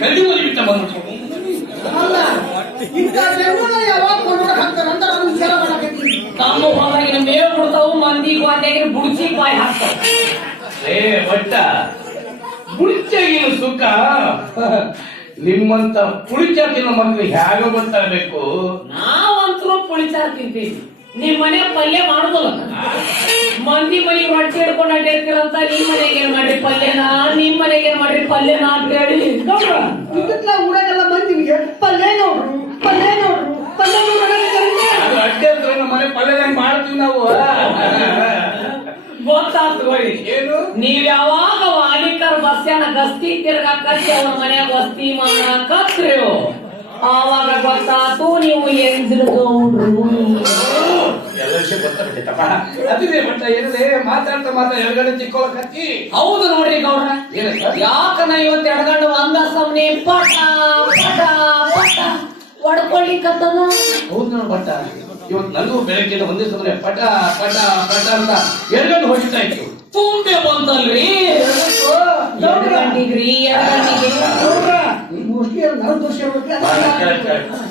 ಕಲಿಯುವ ನಿಮಿತ್ತ ಬಂದ್ರು? ಯಾವಾಗ ಹಾಕ್ತಾರ ಅಂತ ತಮ್ಮ ಹೊರಗಿನ ಮೇವ್ ಬಿಡ್ತಾವು ಮಂದಿ ಗೋದ್ಯಾಗಿನ ಬುಡ್ಸಿ ಬಾಯಿ ಹಾಕ್ತಾವ ಏ ಸುಖ? ನಿಮ್ಮಂತ ಪುಳಿಚಾಕಿನ ಮಕ್ಕಳು ಹೇಗ ಗೊತ್ತಾಗಬೇಕು. ನಾವಂತರೂ ಪುಳಿಚಾರ ತಿಂತೀವಿ. ನಿಮ್ ಮನೆ ಪಲ್ಯ ಮಾಡುದಲ್ಲ. ಮಂದಿ ಮನೆ ಹೊಟ್ಟೆ ಹಿಡ್ಕೊಂಡು ಅಡ್ಡಿರ್ತೀರಂತ ನಿಮ್ ಮನೆಗೆ ಏನ್ ಮಾಡ್ರಿ ಪಲ್ಯನಾ? ನಿಮ್ ಮನೆಗೆ ಏನ್ ಮಾಡ್ರಿ ಪಲ್ಯನಾ ಅಂತ ಹೇಳಿ. ನೋಡ್ರ ಊರಾಗೆಲ್ಲ ಮಂದಿಗೆ ಪಲ್ಯ ನೋಡ್ರು ಪಲ್ಯ ನೋಡ್ರು. ಮನೆ ಪಲ್ಯದಂಗ್ ಮಾಡ್ತೀವಿ ನಾವು. ಗೊತ್ತಾತು ನೋಡಿ ಏನು? ನೀವ್ ಯಾವಾಗ ವಾಲಿಕರ್ ಬಸ್ಯಾನ ಗಸ್ತಿ ತಿರ್ಗಾಕತ್ತಿ ಅವ್ರ ಮನ್ಯಾಗ ವಸ್ತಿ ಮಾಡಕತ್ರಿ ಆವಾಗ ಗೊತ್ತಾತು ನೀವು ಎಲ್ಲ ವಿಷಯ ಅದಿದೆ ಏನಿದೆ? ಮಾತಾಡ್ತಾ ಮಾತಾ ಎಡಗಡೆ ಚಿಕ್ಕೋಳಕತ್ತಿ ಹೌದು ನೋಡ್ರಿ ಗೌಡ್ರ? ಯಾಕನ ಇವತ್ತು ಎಡಗಂಡು ಒಂದ ಸಮನೆ ಪಟ ಪಟ ಪಟ. ಹೊಡ್ಕೊಳ್ಳಿಕ್ಕತ್ತದ ಹೌದು ನೋಡು ಬಟ್ಟ ಇವತ್ತು ನನಗೂ ಬೆಳಗ್ಗೆ ಒಂದೇ ಸಮಯ ಪಟ ಪಟ ಪಟ ಅಂತ ಎರಡು ಹೊಡಿತಾ ಇತ್ತು. ತುಂಬೆ ಬಂತಲ್ರಿ. ನಾನು ದೋಷ ಇರ್ಬೇಕು?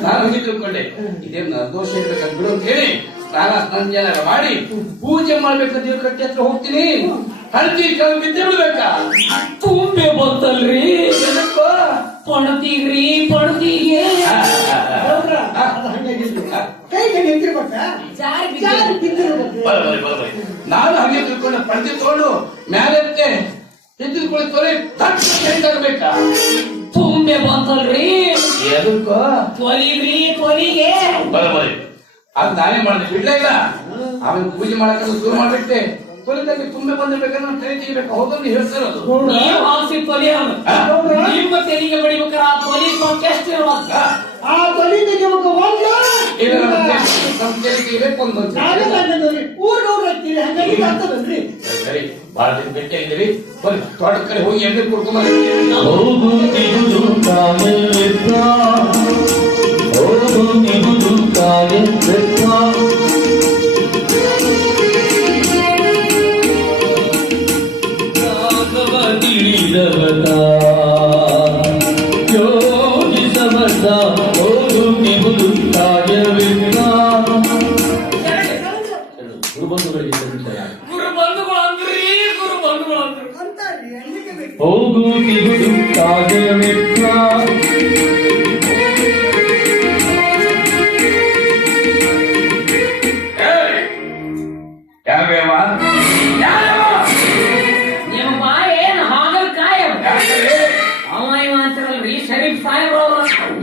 ನಾನು ಹಂಗೆ ತಿಳ್ಕೊಂಡೆ. ಇದೇನು ದೋಷ ಇರ್ಬೇಕಂತ ಬಿಡು ಅಂತ ಹೇಳಿ ಸ್ನಾನ ಸ್ನಾನ ಮಾಡಿ ಪೂಜೆ ಮಾಡ್ಬೇಕಂತ ದೇವ್ರ ಕಟ್ಟಿ ಹತ್ರ ಹೋಗ್ತೀನಿ. ಹಳದಿ ಕಲ್ ಬಿದ್ದೆ ಬಿಡ್ಬೇಕಾ? ತುಂಬೆ ಬಂತಲ್ರಿ? ಪಣತಿಗ್ರಿ ಪಣತಿಗೆ. ಅದು. ನಾನು ಹಂಗೆ ತಿಳ್ಕೊಂಡ ಪಣತಿ ತಗೊಂಡು ಮ್ಯಾಲೆತ್ತೆ ಎದ್ದಿದ್ಕೊಳ್ಳಿ ತೊಲೆ ತಗ್ಬೇಕಾ ತುಂಬೆ ಬಂತಲ್ರಿ. ಎದಕ್ಕೋ? ತೊಲಿಗ್ರಿ ತೊಲಿಗೆ. ಬರ ಬರಿ ಅದ್ ನಾನೇ ಮಾಡಿದೆ. ಬಿಡ್ಲೇ ಇಲ್ಲ. ಆಮೇಲೆ ಪೂಜೆ ಮಾಡಕ್ಕೆ ಶುರು ಮಾಡ್ಬಿಟ್ಟೆ. ತೊಲಿದಲ್ಲಿ ತುಂಬೆ ಬಂದಿರ್ಬೇಕಂದ್ರೆ ನಾನು ಕೈ ತೆಗಿಬೇಕು ಹೌದನ್ನು ಹೇಳ್ತಿರೋದು ನೀವು ಹಾಸಿ ತೊಲಿ ಅವ್ನು. ನಿಮ್ಮ ತೆಲಿಗೆ ಬಡಿಬೇಕಾರ ಆ ತೊಲಿ ಸ್ವಲ್ಪ ಎಷ್ಟು ಇರ್ಬೇಕು ಆ ತೊಲಿ ತೆಗಿಬೇಕು ಒಂದು ಇಲ್ಲ ನಮ್ಮ ತೆಲಿ- ನಮ್ಮ ತೆಲಿ ತೆಗಿಬೇಕು ಒಂದು ಒಂದು ನಾವೇ ಸರಿ. ಬಂದಿದ್ದೀವಿ ಊರ್ ನೋಡ್ರಿ ಅಂತೀರಿ ಹಂಗಾಗಿ ಆಗ್ತದಲ್ರಿ ಸರಿ, ಸರಿ ಭಾಳ ದಿನ ಭೇಟಿ ಆಗಿದ್ದೀರಿ ಬರ್ರಿ ತೋಟದ ಕಡೆ ಹೋಗಿ ಎಣ್ಣೆ ಕುಡ್ಕೊಂಬರ್ರಿ ಹೋಗುತ್ತಿರುವುದು ಕಾಯವೆತ್ತ ತಿಳಿದವನ ಯೋಗಿ ಸಮರ್ಥ ಹೋಗುತ್ತಿರುವುದು ಕಾಯವೆತ್ತ ಗುರುಬಂಧುಗಳಿಗೆ ಗುರುಬಂಧುಗಳು ಗುರು ಬಂಧುಗಳು ಅಂದ್ರಿ ಗುರು ಬಂಧುಗಳು ಅಂದ್ರಿ ಅಂತಾರ್ರಿ ಅಲ್ಲಿಗೆ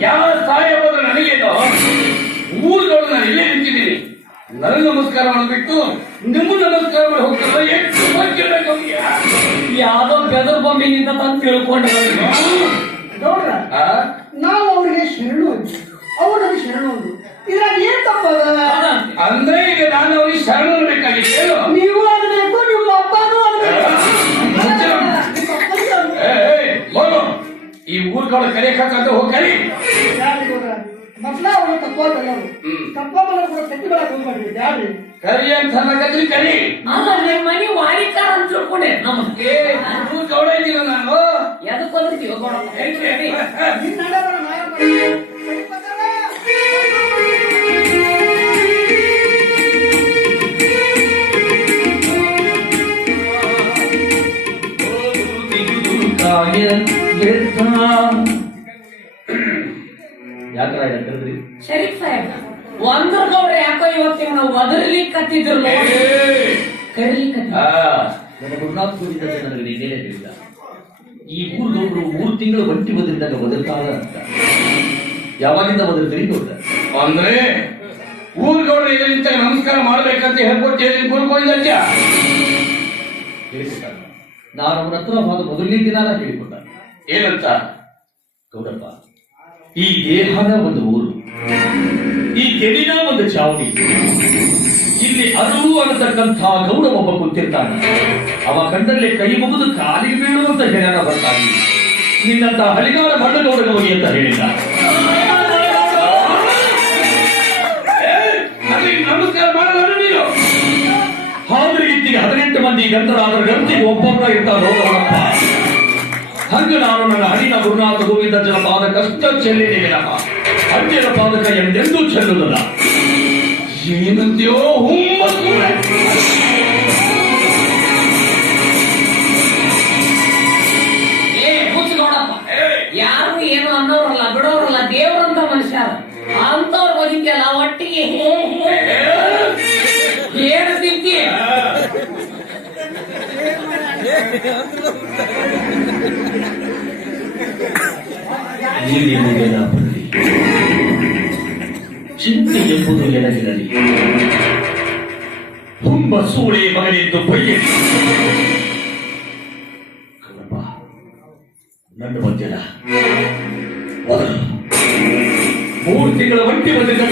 ಯಾವ ಸಹಾಯ ಹೋದ್ರೆ ನನಗೇನು ಊರುಗಳು ನಾನು ಇಲ್ಲೇ ನಿಂತಿದ್ದೀನಿ. ನನಗೆ ನಮಸ್ಕಾರ ಮಾಡಿಬಿಟ್ಟು ನಿಮ್ಮ ನಮಸ್ಕಾರ ಮಾಡಿ ಹೋಗ್ತಾರೆ. ಎಷ್ಟು ಕೇಳಬೇಕು ಯಾವ್ದೋ ಬೆದರ್ ಬೊಂಬಿನಿಂದ ತಂದು ತಿಳ್ಕೊಂಡು ನೋಡ್ರ ಆ? ನಾವು ಅವ್ರಿಗೆ ಶರಣು ಅವ್ರು ನಮಗೆ ಶರಣು ಇದ್ರಾಗ ಏನ್ ತಪ್ಪದ? ಅಂದ್ರೆ ಈಗ ನಾನು ಅವ್ರಿಗೆ ಶರಣ ಏನು? ನೀವು ಅನ್ಬೇಕು ನಿಮ್ಮ ಅಪ್ಪನೂ ಅನ್ಬೇಕು ಈ ಊರುಗಳ ಕರೆಯಕ್ಕೆ ಹೋಗಿ ಕರಿ. ತಪ್ಪೋದಲ್ಲ. ಹ್ಮ್. ತಪ್ಪೋದಲ್ಲ ಕೂಡ ಕಟ್ಟಿ ಬರಕ್ ಹೋಗ್ಬೇಡ್ರಿ ಯಾರು ಕರಿ ಅಂತ ಅನ್ನಕತ್ರಿ ಕರಿ ಅಲ್ಲ ನಿಮ್ಮ ಮನಿ ವಾರಿಕಾರ ಅಂತ ತಿಳ್ಕೊಂಡೆ ಊರ್ ಗೌಡ ಇದ್ದೀನ ನಾನು ಎದಕ್ ಬಂದಿರ್ತೀವಿ ನಿನ್ನ ಬರ ನಾಯ ಬರ. ಶರೀಫ್ ಸಾಹೇಬ್ ಯಾಕೋ ನನ್ನ ಗುರುನಾಥ್ ನನಗೆ ನಿನ್ನೆ ಈ ಊರ್ದೊಬ್ರು ಮೂರು ತಿಂಗಳು ಒಂಟಿ ಬದಲಿದಾಗ ಬದಲ್ತಾರ ಅಂತ. ಯಾವಾಗಿಂದ ಬದಲ್ತೀರಿ ಅಂದ್ರೆ ಊರ್ ಗೌಡ್ರ ಇದರಿಂದ ನಮಸ್ಕಾರ ಮಾಡ್ಬೇಕಂತ ಹೇಳ್ಕೊಟ್ಟು ಹೇಳಿ ನಾನು ಅವನ ಹತ್ರ ಮೊದಲನೇ ದಿನ ಹೇಳಿಕೊಟ್ಟ ಏನಂತ? ಗೌಡಪ್ಪ ಈ ದೇಹದ ಒಂದು ಊರು. ಈ ಕೆಡಿನ ಒಂದು ಚಾವಣಿ. ಇಲ್ಲಿ ಅರಿವು ಅನ್ನತಕ್ಕಂಥ ಗೌರವ ಒಬ್ಬ ಕೂತಿರ್ತಾನೆ. ಅವ ಕಂಡಲ್ಲಿ ಕೈ ಮುಗಿದು ಕಾಲಿಗೆ ಬೀಳುವಂತ ಜನ ಬರ್ತಾನೆ. ನಿನ್ನಂತ ಹಳಿಗಾರ ಬಣ್ಣ ಹೋಗಿ ಅಂತ ಹೇಳಿಲ್ಲ ಆದ್ರೆ ಇತ್ತಿಗೆ ಹದಿನೆಂಟು ಮಂದಿ ಗಂಧರಾದ್ರ ಗಂತಿಗೆ ಒಬ್ಬೊಬ್ಬ ಇರ್ತಾರೋ ಹಂಗ ನಾನು ನನ್ನ ಹಡಿನ ಗುರುನಾಥ ಗೋವಿಂದ ಪಾದ ಕಷ್ಟ ಚೆಲ್ಲಿದ್ದೇನಪ್ಪ ಹಂಡಿನ ಪಾದಕ ಎಂದೆಂದೂ ಚೆಲ್ಲುವುದಲ್ಲ. ಏನಂತೆಯೋ ಯಾರು ಏನು ಅನ್ನೋರಲ್ಲ ಬಿಡೋರಲ್ಲ ದೇವರಂತ ಮನುಷ್ಯ ಅಂತವ್ರ ಬದುಕಿಯಲ್ಲ ಒಟ್ಟಿಗೆ ಏನು ತಿಂತಿ? ಮುಗಿದ ಬರಲಿ ಚಿಂತೆ ಎಂಬುದು ಎನಗಿರಲಿ ತುಂಬ ಸೂಳೆ ಮಗನೆಂದು ಕಣಪ್ಪ ನನ್ನ ಬಂದಿಲ್ಲ ಮೂರು ತಿಂಗಳ ಒಂಟಿ ಬಂದಿದ್ದ